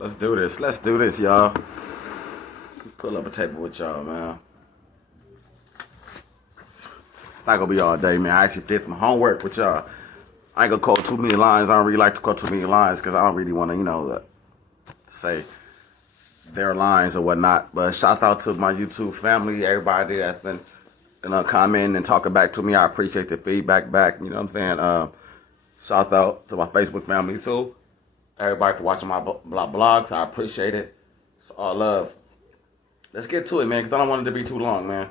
Let's do this. Let's do this, y'all. Pull up a table with y'all, man. It's not gonna be all day, man. I actually did some homework with y'all. I ain't gonna quote too many lines. I don't really like to quote too many lines because I don't really want to, say their lines or whatnot. But shout out to my YouTube family, everybody that's been commenting and talking back to me. I appreciate the feedback back. You know what I'm saying? Shout out to my Facebook family too. Everybody for watching my blogs. I appreciate it. It's all love. Let's get to it, man, because I don't want it to be too long, man.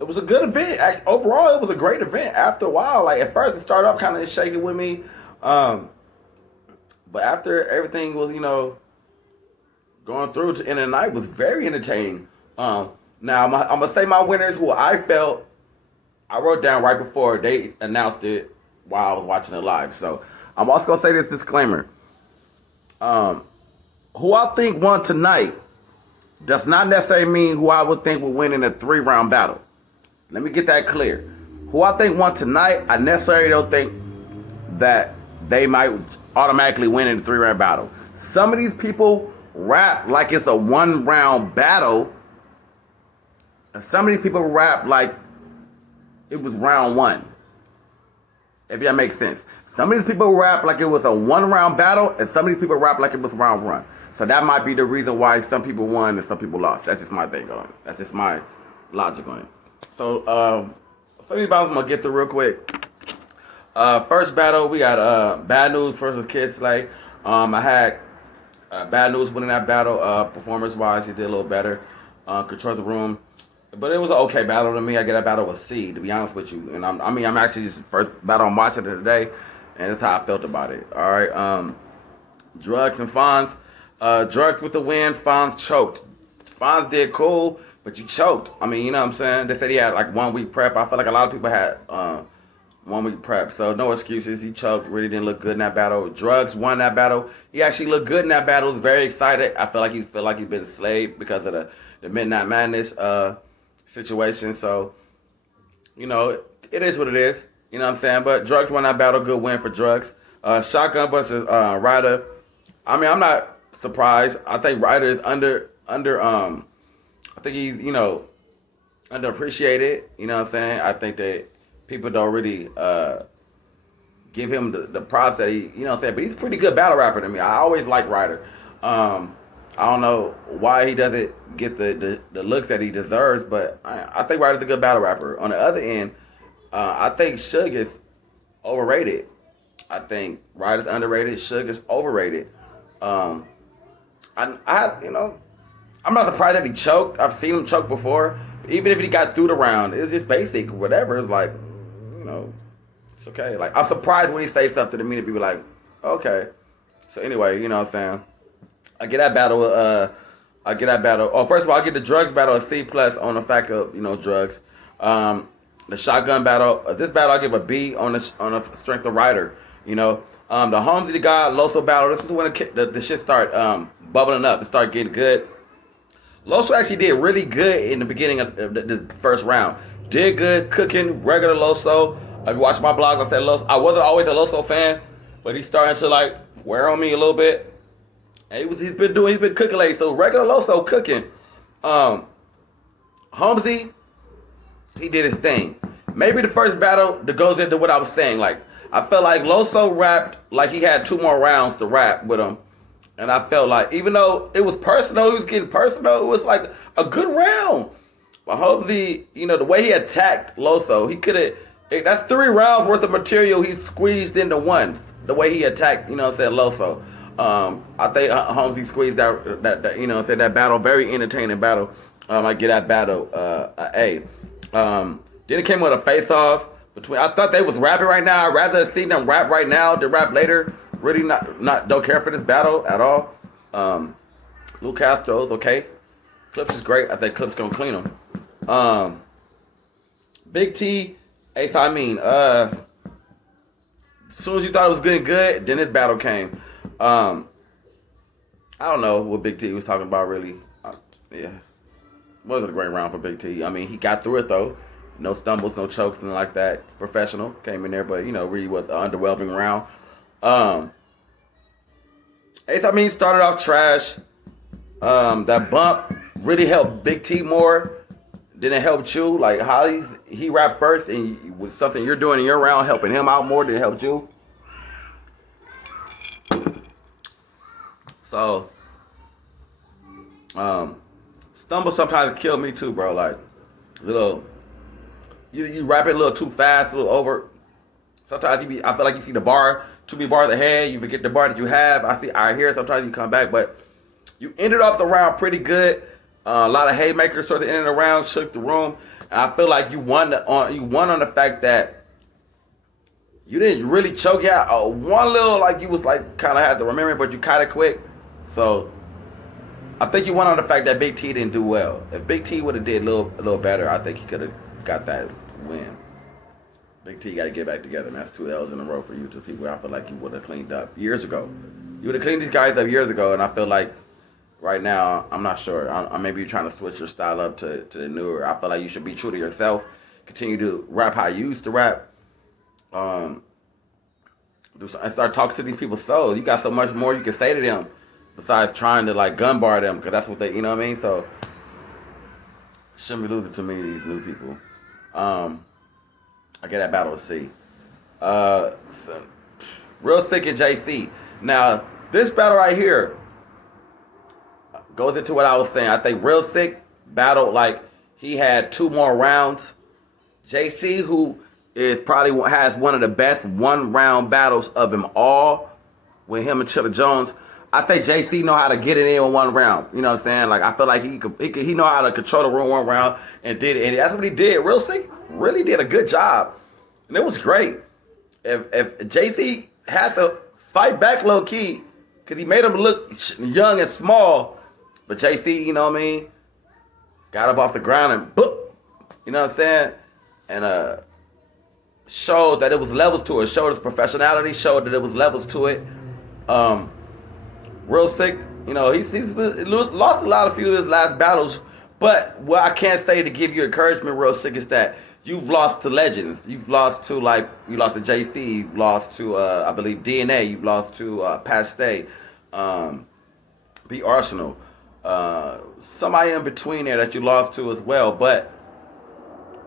It was a good event. Overall, it was a great event. After a while, like at first it started off kind of shaky with me. But after everything was, going through to the end of the night, was very entertaining. Now, I'm going to say my winners who I felt I wrote down right before they announced it while I was watching it live. So I'm also going to say this disclaimer. Who I think won tonight does not necessarily mean who I would think would win in a 3-round battle. Let me get that clear. Who I think won tonight, I necessarily don't think that they might automatically win in a 3-round battle. Some of these people rap like it's a 1-round battle, and some of these people rap like it was round 1. If that makes sense. Some of these people rap like it was a 1-round battle, and some of these people rap like it was round 1. So that might be the reason why some people won and some people lost. That's just my thing on it. That's just my logic on it. So, some of these battles I'm going to get through real quick. First battle, we got Bad News versus Kid Slay. I had Bad News winning that battle. Performance-wise, he did a little better. Control the room. But it was an okay battle to me. I get that battle with C, to be honest with you. And I'm actually just first battle I'm watching it today, and that's how I felt about it. All right. Drugs and Fonz. Drugs with the win. Fonz choked. Fonz did cool, but you choked. I mean, you know what I'm saying? They said he had like 1 week prep. I feel like a lot of people had 1 week prep, so no excuses. He choked. Really didn't look good in that battle. Drugs won that battle. He actually looked good in that battle. Was very excited. I feel like he's been enslaved because of the Midnight Madness situation. So, it is what it is. You know what I'm saying? But Drugs won that battle. Good win for Drugs. Shotgun versus Ryder. I mean, I'm not surprised. I think Ryder is I think he's, underappreciated. You know what I'm saying? I think that people don't really give him the props that he, you know what I'm saying? But he's a pretty good battle rapper to me. I always like Ryder. I don't know why he doesn't get the looks that he deserves, but I think Ryder's a good battle rapper. On the other end, I think Suge is overrated. I think Ryder's underrated. Suge is overrated. I'm not surprised that he choked. I've seen him choke before. Even if he got through the round, it's just basic, whatever. It's like, it's okay. Like, I'm surprised when he says something to me to be like, okay. So anyway, you know what I'm saying? I get that battle. Oh, first of all, I get the Drugs battle a C+ on the fact of drugs. The Shotgun battle. This battle I give a B on the strength of Ryder. The Holmesy the God Loso battle. This is when the shit start bubbling up. It start getting good. Loso actually did really good in the beginning of the first round. Did good cooking regular Loso. If you watch my blog, I said Loso. I wasn't always a Loso fan, but he's starting to wear on me a little bit. And he's been cooking lately. So regular Loso cooking. Holmesy, he did his thing. Maybe the first battle that goes into what I was saying. Like, I felt like Loso rapped like he had 2 more rounds to rap with him. And I felt like, even though it was personal, he was getting personal, it was like a good round. But Holmesy, the way he attacked Loso, he could have, that's 3 rounds worth of material he squeezed into 1. The way he attacked, Loso. I think Holmesy squeezed that that battle, very entertaining battle. I get that battle A. Then it came with a face-off between. I thought they was rapping right now. I'd rather see them rap right now than rap later. Really don't care for this battle at all. Lou Castro's okay. Clips is great. I think Clips gonna clean him. Big T, Ace. As soon as you thought it was getting good, then this battle came. I don't know what Big T was talking about really. Yeah, wasn't a great round for Big T. I mean, he got through it though. No stumbles, no chokes, nothing like that. Professional came in there, but really was an underwhelming round. Um, Ace, I mean, started off trash. That bump really helped Big T more than it helped you. Like how he rapped first, and with something you're doing in your round, helping him out more than it helped you. So, stumble sometimes kill me too, bro. Like little, you rap it a little too fast, a little over. Sometimes I feel like you see the bar, too many bars ahead. You forget the bar that you have. I hear. Sometimes you come back, but you ended off the round pretty good. A lot of haymakers toward the end of the round, shook the room. And I feel like you won on the fact that you didn't really choke out. One little like you was like kind of had to remember, but you kind of quick. So I think you won on the fact that Big T didn't do well. If Big T would have did a little better, I think he could have got that win. Big T got to get back together, man. That's 2 L's in a row for you two people. I feel like you would have cleaned up years ago. You would have cleaned these guys up years ago, and I feel like right now, I'm not sure. Maybe you're trying to switch your style up to the newer. I feel like you should be true to yourself. Continue to rap how you used to rap. And start talking to these people's souls. You got so much more you can say to them besides trying to like gun bar them, because that's what they, you know what I mean? So shouldn't be losing to many of these new people. I get that battle with C. Real Sick and JC. Now, this battle right here goes into what I was saying. I think Real Sick battled like he had 2 more rounds. JC, who is probably has one of the best 1-round battles of them all, with him and Chilla Jones. I think JC know how to get it in 1 round. You know what I'm saying? Like I feel like he know how to control the room 1 round and did it. And that's what he did. Real Sick really did a good job, and it was great. If JC had to fight back low key, because he made him look young and small. But JC, you know what I mean, got up off the ground and boop, you know what I'm saying? And showed that it was levels to it. Showed his professionality, showed that it was levels to it. Real Sick, you know, he's lost a few of his last battles. But what I can't say to give you encouragement, Real Sick, is that you've lost to legends. You've lost to, like, you lost to JC. You've lost to, I believe, DNA. You've lost to Pat Stay, B. Arsenal. Somebody in between there that you lost to as well, but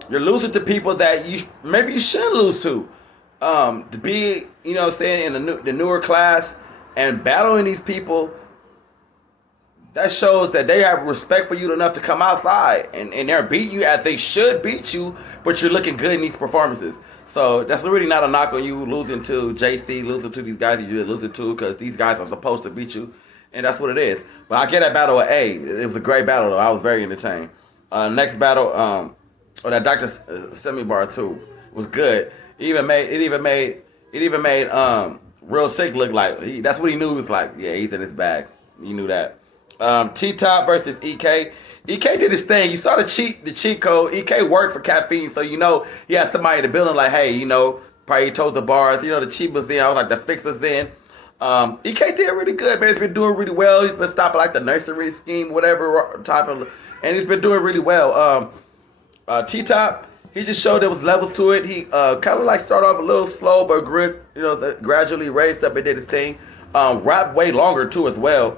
you're losing to people that maybe you shouldn't lose to. To be, you know what I'm saying, in the newer class and battling these people, that shows that they have respect for you enough to come outside and they're beating you as they should beat you, but you're looking good in these performances. So that's really not a knock on you losing to JC, losing to these guys that you're losing to, because these guys are supposed to beat you. And that's what it is. But I get that battle with A. It was a great battle, though. I was very entertained. Next battle, that Dr. Semi-Bar, too, was good. It even made Real Sick look like, that's what he knew. He was like, yeah, he's in his bag. You knew that. T-Top versus EK. EK did his thing. You saw the cheat code. EK worked for Caffeine, so you know he had somebody in the building like, hey, you know, probably told the bars, you know, the cheat was in. I was like, the fix was in. EK did really good, man. He's been doing really well. He's been stopping like the nursery scheme, whatever type of, and he's been doing really well. T-Top, he just showed there was levels to it. He kind of like started off a little slow, but gradually raised up and did his thing. Rapped way longer too as well.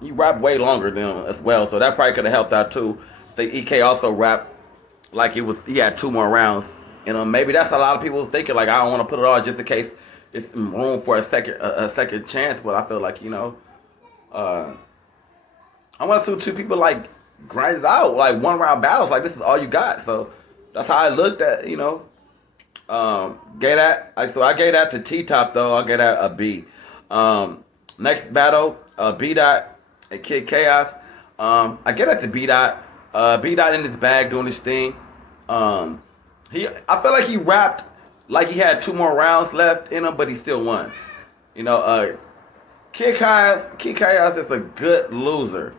He rapped way longer than him as well, so that probably could have helped out too. I think EK also rapped like he had 2 more rounds. You know, maybe that's a lot of people thinking like, I don't want to put it all just in case it's room for a second chance. But I feel like, you know, I want to see 2 people like grind it out, like 1-round battles. Like this is all you got. So that's how I looked at, you know. Gave that. So I gave that to T-Top though. I gave that a B. Next battle, B-Dot and Kid Chaos. I gave that to B-Dot. B-Dot in his bag doing his thing. I feel like he rapped like he had 2 more rounds left in him, but he still won. You know, Kid Chaos is a good loser.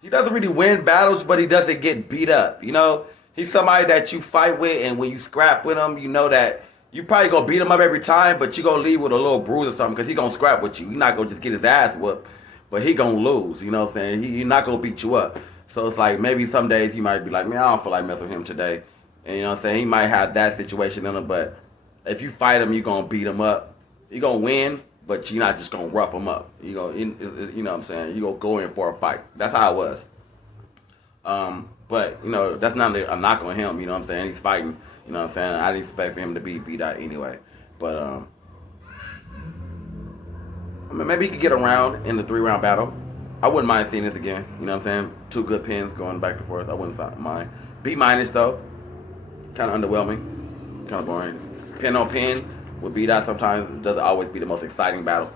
He doesn't really win battles, but he doesn't get beat up. You know, he's somebody that you fight with, and when you scrap with him, you know that you probably gonna beat him up every time, but you gonna leave with a little bruise or something, because he gonna scrap with you. You're not gonna just get his ass whooped, but he gonna lose. You know what I'm saying? He's not gonna beat you up. So it's like maybe some days he might be like, man, I don't feel like messing with him today. And you know what I'm saying? He might have that situation in him, but if you fight him, you're gonna beat him up. You're gonna win, but you're not just gonna rough him up. You know what I'm saying? You gonna go in for a fight. That's how it was. But that's not a knock on him. You know what I'm saying? He's fighting. You know what I'm saying? I didn't expect for him to be beat out anyway. But I mean, maybe he could get around in the 3-round battle. I wouldn't mind seeing this again. You know what I'm saying? 2 good pins going back and forth. I wouldn't mind. B- though, kind of underwhelming, kind of boring. Pin on pin with beat out sometimes doesn't always be the most exciting battle.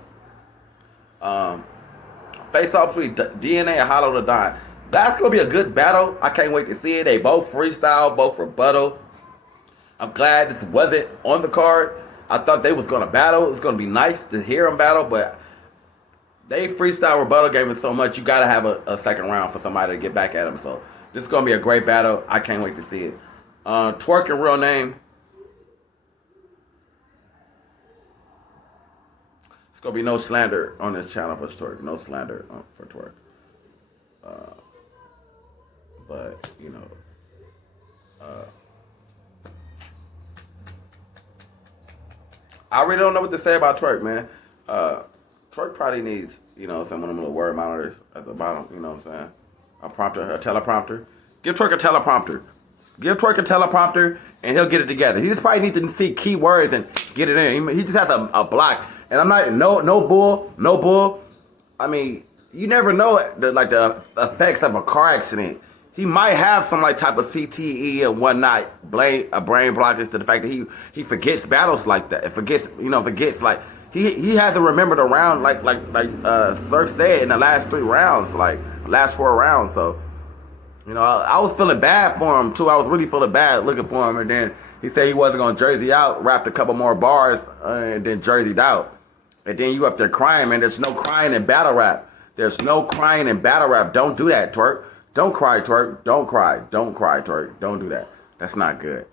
Face off between DNA and Hollow to Die. That's gonna be a good battle. I can't wait to see it. They both freestyle, both rebuttal. I'm glad this wasn't on the card. I thought they was gonna battle. It was gonna be nice to hear them battle, but they freestyle rebuttal game so much. You gotta have a second round for somebody to get back at them. So this is gonna be a great battle. I can't wait to see it. Twork and Real Name. It's gonna be no slander on this channel for Twork. No slander for Twork. But I really don't know what to say about Twork, man. Twork probably needs, some of them little word monitors at the bottom. You know what I'm saying? A teleprompter. Give Twork a teleprompter. Give Twork a teleprompter, and he'll get it together. He just probably needs to see keywords and get it in. He just has a block. And I'm not no bull. I mean, you never know the effects of a car accident. He might have some type of CTE and whatnot, a brain blockage to the fact that he forgets battles like that. It forgets he hasn't remembered a round like Surf said in the last 3 rounds, last 4 rounds. So, I was feeling bad for him too. I was really feeling bad looking for him, and then he said he wasn't gonna jersey out, rapped a couple more bars, and then jerseyed out. And then you up there crying, man. There's no crying in battle rap. There's no crying in battle rap. Don't do that, Twork. Don't cry, Twork. Don't cry. Don't cry, Twork. Don't do that. That's not good.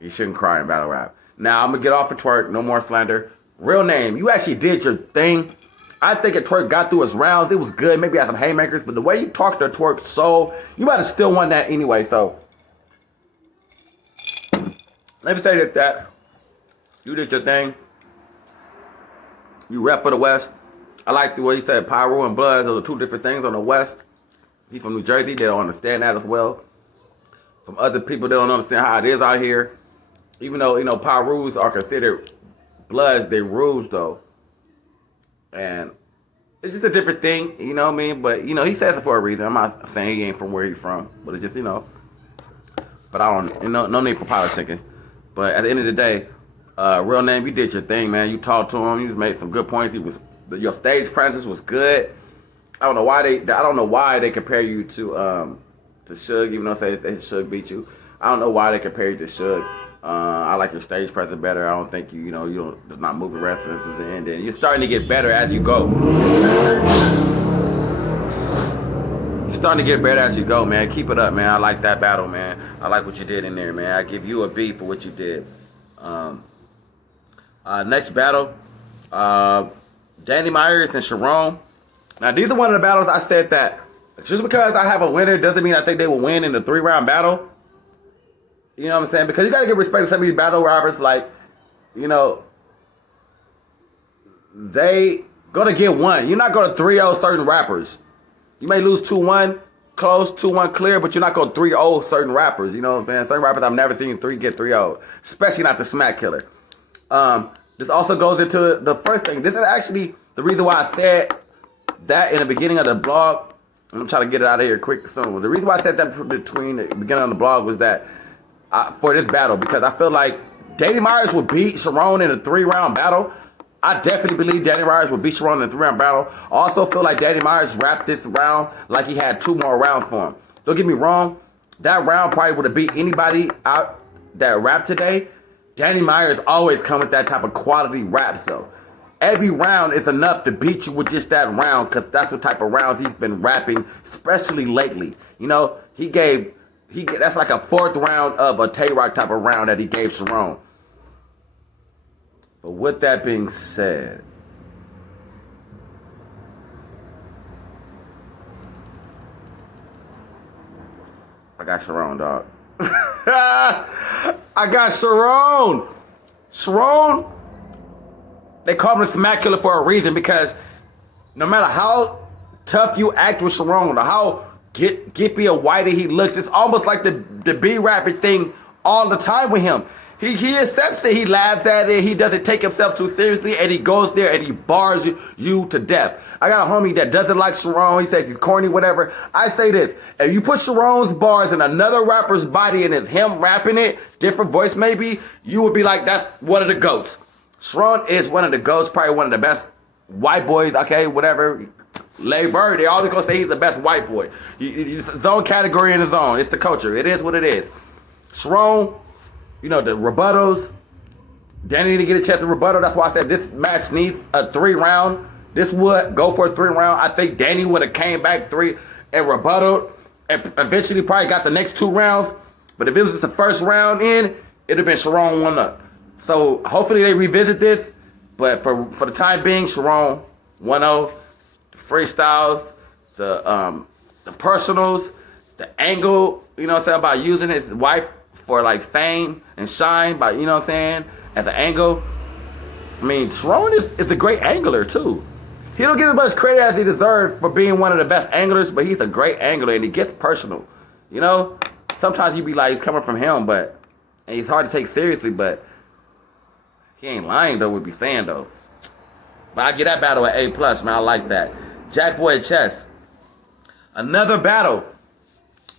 You shouldn't cry in battle rap. Now, I'm going to get off of Twork. No more slander. Real Name. You actually did your thing. I think if Twork got through his rounds, it was good. Maybe had some haymakers. But the way you talked to Twork, you might have still won that anyway. So, let me say that you did your thing. You rep for the West. I like the way he said Pyro and Bloods are 2 different things on the West. He's from New Jersey. They don't understand that as well. From other people, they don't understand how it is out here. Even though, Pyrus are considered Bloods, they rules, though. And it's just a different thing, you know what I mean? But, he says it for a reason. I'm not saying he ain't from where he's from. But it's just, But I don't, no need for politicking. But at the end of the day, Real Name, you did your thing, man. You talked to him. You just made some good points. Your stage presence was good. I don't know why they compare you to Suge, even though they Suge beat you. I don't know why they compare you to Suge. I like your stage presence better. I don't think you don't. There's not moving references in there. You're starting to get better as you go. You're starting to get better as you go, man. Keep it up, man. I like that battle, man. I like what you did in there, man. I give you a B for what you did. Next battle, Danny Myers and Sharon. Now, these are one of the battles I said that just because I have a winner doesn't mean I think they will win in the 3-round battle. You know what I'm saying? Because you got to give respect to some of these battle rappers. They going to get one. You're not going to 3-0 certain rappers. You may lose 2-1, close, 2-1 clear, but you're not going to 3-0 certain rappers. You know what I'm saying? Certain rappers I've never seen get 3-0, especially not the Smack Killer. This also goes into the first thing. This is actually the reason why I said that in the beginning of the blog. I'm trying to get it out of here quick soon. The reason why I said that between the beginning of the blog was that for this battle, because I feel like Danny Myers would beat Sharon in a 3-round battle. I definitely believe Danny Myers would beat Sharon in a 3-round battle. I also feel like Danny Myers wrapped this round like he had 2 more rounds for him. Don't get me wrong. That round probably would have beat anybody out that rapped today. Danny Myers always come with that type of quality rap, so every round is enough to beat you with just that round, because that's what type of rounds he's been rapping, especially lately. That's like a 4th round of a Tay-Rock type of round that he gave Sharon. But with that being said, I got Sharon, dog. I got Sharon. Sharon, they call him the smack killer for a reason, because no matter how tough you act with Sharon, or how gippy or whitey he looks, it's almost like the B-rapper thing all the time with him. He accepts it, he laughs at it, he doesn't take himself too seriously, and he goes there and he bars you to death. I got a homie that doesn't like Sharon, he says he's corny, whatever. I say this, if you put Sharon's bars in another rapper's body and it's him rapping it, different voice maybe, you would be like, that's one of the GOATs. Sharon is one of the GOATs, probably one of the best white boys, okay, whatever. Larry Bird, they always gonna say he's the best white boy. It's his own category in his own. It's the culture. It is what it is. Sharon, you know, the rebuttals. Danny didn't get a chance to rebuttal. That's why I said this match needs a 3-round. This would go for a 3-round. I think Danny would have came back 3 and rebutted, and eventually probably got the next 2 rounds. But if it was just the first round in, it'd have been Sharon 1-up. So hopefully they revisit this. But for the time being, Sharon 1-0. The freestyles, the personals, the angle, you know what I'm saying, about using his wife for like fame and shine, by, you know what I'm saying, as an angle. I mean, Sharon is a great angler too. He don't get as much credit as he deserves for being one of the best anglers, but he's a great angler and he gets personal. You know, sometimes you be like, he's coming from him, and he's hard to take seriously, but he ain't lying though, would be saying though. But I get that battle at A+, man. I like that. Jack Boy Chess. Another battle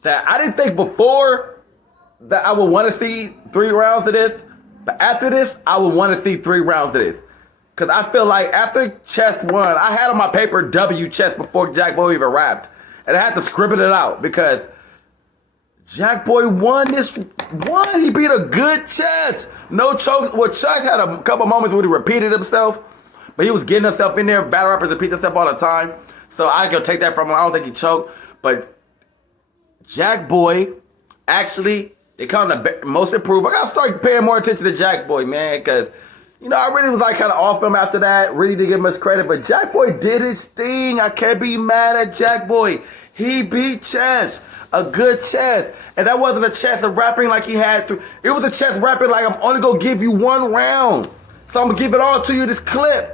that I didn't think before that I would want to see 3 rounds of this. But after this, I would want to see 3 rounds of this. Because I feel like after Chess won, I had on my paper W Chess before Jack Boy even rapped. And I had to scribble it out because Jack Boy won this one. He beat a good Chess. No chokes. Well, Chuck had a couple moments where he repeated himself. But he was getting himself in there. Battle rappers repeat themselves all the time. So I can take that from him. I don't think he choked. But Jack Boy, actually, they call him the most improved. I got to start paying more attention to Jack Boy, man. Because, you know, I really was like kind of off him after that. Really didn't give much credit. But Jack Boy did his thing. I can't be mad at Jack Boy. He beat Chess. A good Chess. And that wasn't a Chess of rapping like he had to. It was a Chess rapping like, I'm only going to give you 1 round. So I'm going to give it all to you, this clip.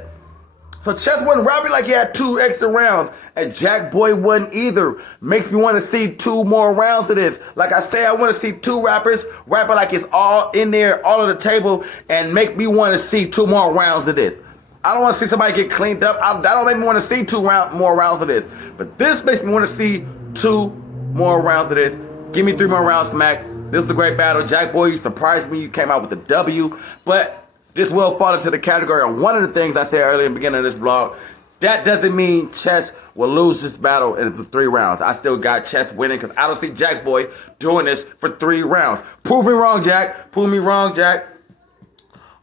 So Chess wasn't rapping like he had 2 extra rounds. And Jack Boy wasn't either. Makes me want to see 2 more rounds of this. Like I say, I want to see 2 rappers rapping like it's all in there, all on the table, and make me want to see 2 more rounds of this. I don't want to see somebody get cleaned up. That don't make me want to see 2 more rounds of this. But this makes me want to see 2 more rounds of this. Give me 3 more rounds, Smack. This was a great battle. Jack Boy, you surprised me. You came out with a W. But this will fall into the category of one of the things I said earlier in the beginning of this vlog. That doesn't mean Chess will lose this battle in the 3 rounds. I still got Chess winning because I don't see Jack Boy doing this for 3 rounds. Prove me wrong, Jack. Prove me wrong, Jack.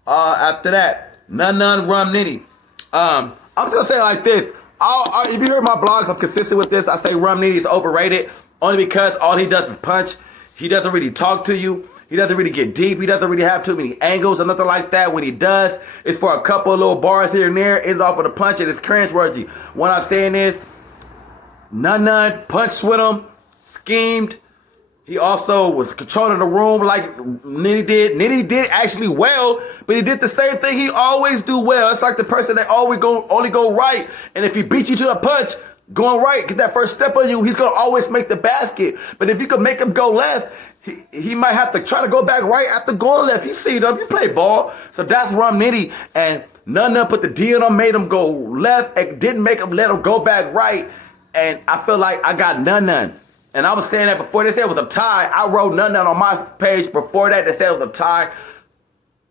After that, None Rum Nitty. I'm just going to say it like this. If you hear my blogs, I'm consistent with this. I say Rum Nitty is overrated only because all he does is punch. He doesn't really talk to you. He doesn't really get deep. He doesn't really have too many angles or nothing like that. When he does, it's for a couple of little bars here and there. Ends off with a punch, and it's cringeworthy. What I'm saying is, None punched with him, schemed. He also was controlling the room like Nitty did. Nitty did actually well, but he did the same thing he always do well. It's like the person that only go right. And if he beat you to the punch, going right, get that first step on you, he's going to always make the basket. But if you can make him go left, he might have to try to go back right after going left. You see them, you play ball. So that's Rum Nitty. And None put the D on him, made him go left, and didn't make him let him go back right. And I feel like I got None. And I was saying that before they said it was a tie. I wrote None on my page before that. They said it was a tie.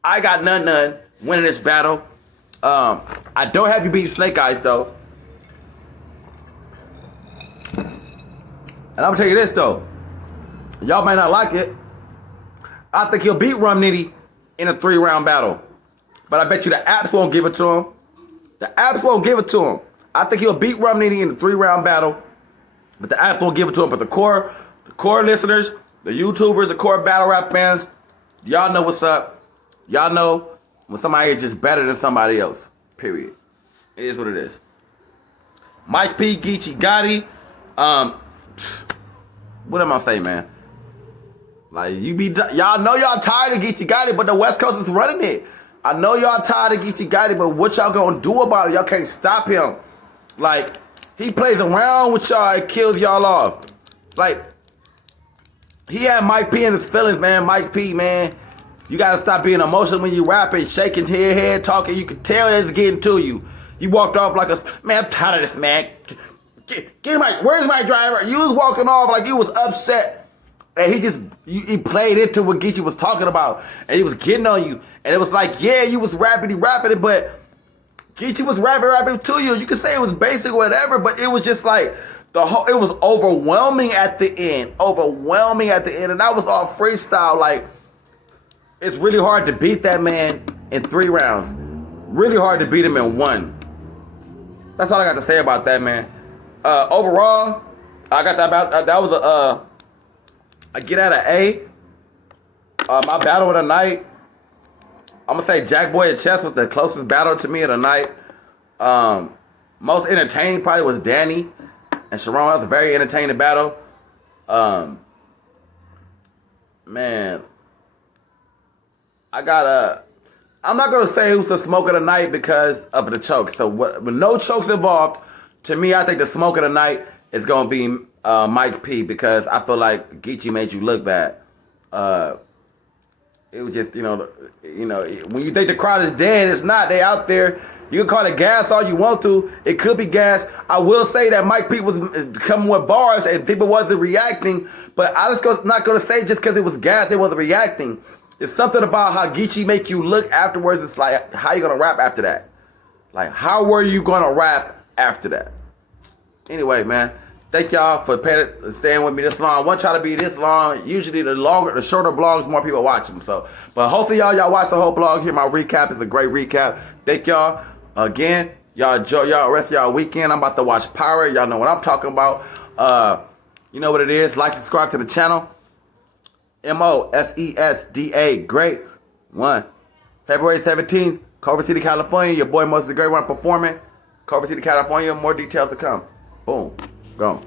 I got None winning this battle. I don't have you beat Snake Eyes though. And I'm gonna tell you this though. Y'all might not like it. I think he'll beat Rum Nitty in a 3-round battle. But I bet you the apps won't give it to him. The apps won't give it to him. I think he'll beat Rum Nitty in a 3-round battle. But the apps won't give it to him. But the core listeners, the YouTubers, the core battle rap fans, y'all know what's up. Y'all know when somebody is just better than somebody else. Period. It is what it is. Mike P, Geechee Gotti. What am I saying, man? Like, y'all know y'all tired of Geechee Gotti, but the West Coast is running it. I know y'all tired of Geechee Gotti, but what y'all gonna do about it? Y'all can't stop him. Like, he plays around with y'all and kills y'all off. Like, he had Mike P in his feelings, man. Mike P, man. You gotta stop being emotional when you rapping, shaking your head, talking. You can tell it's getting to you. You walked off like man, I'm tired of this, man. Where's my driver? You was walking off like you was upset. And he played into what Geechee was talking about. And he was getting on you. And it was like, yeah, you was rapping it, but Geechee was rapping to you. You could say it was basic or whatever, but it was just like, it was overwhelming at the end. And that was all freestyle. Like, it's really hard to beat that man in 3 rounds. Really hard to beat him in 1. That's all I got to say about that, man. Overall, I got that was I get out of A. My battle of the night, I'm going to say Jack Boy and Chess was the closest battle to me of the night. Most entertaining probably was Danny and Sharon. That was a very entertaining battle. Man, I'm not going to say who's the smoke of the night because of the choke. So with no chokes involved, to me, I think the smoke of the night is going to be Mike P, because I feel like Geechee made you look bad. It was just, you know, when you think the crowd is dead, it's not. They out there. You can call it gas all you want to. It could be gas. I will say that Mike P was coming with bars and people wasn't reacting, but I just not going to say just because it was gas, they wasn't reacting. It's something about how Geechee make you look afterwards. It's like, how you going to rap after that? Like, how were you going to rap after that? Anyway, man, thank y'all for staying with me this long. I want y'all to be this long. Usually the shorter blogs, more people watch them. So, but hopefully y'all watch the whole blog. Here, my recap is a great recap. Thank y'all again. Y'all enjoy y'all rest of y'all weekend. I'm about to watch Pirate. Y'all know what I'm talking about. You know what it is. Like, subscribe to the channel. MOSESDA. Great one. February 17th, Culver City, California. Your boy Moses the Great One performing. Culver City, California. More details to come. Boom. Gone.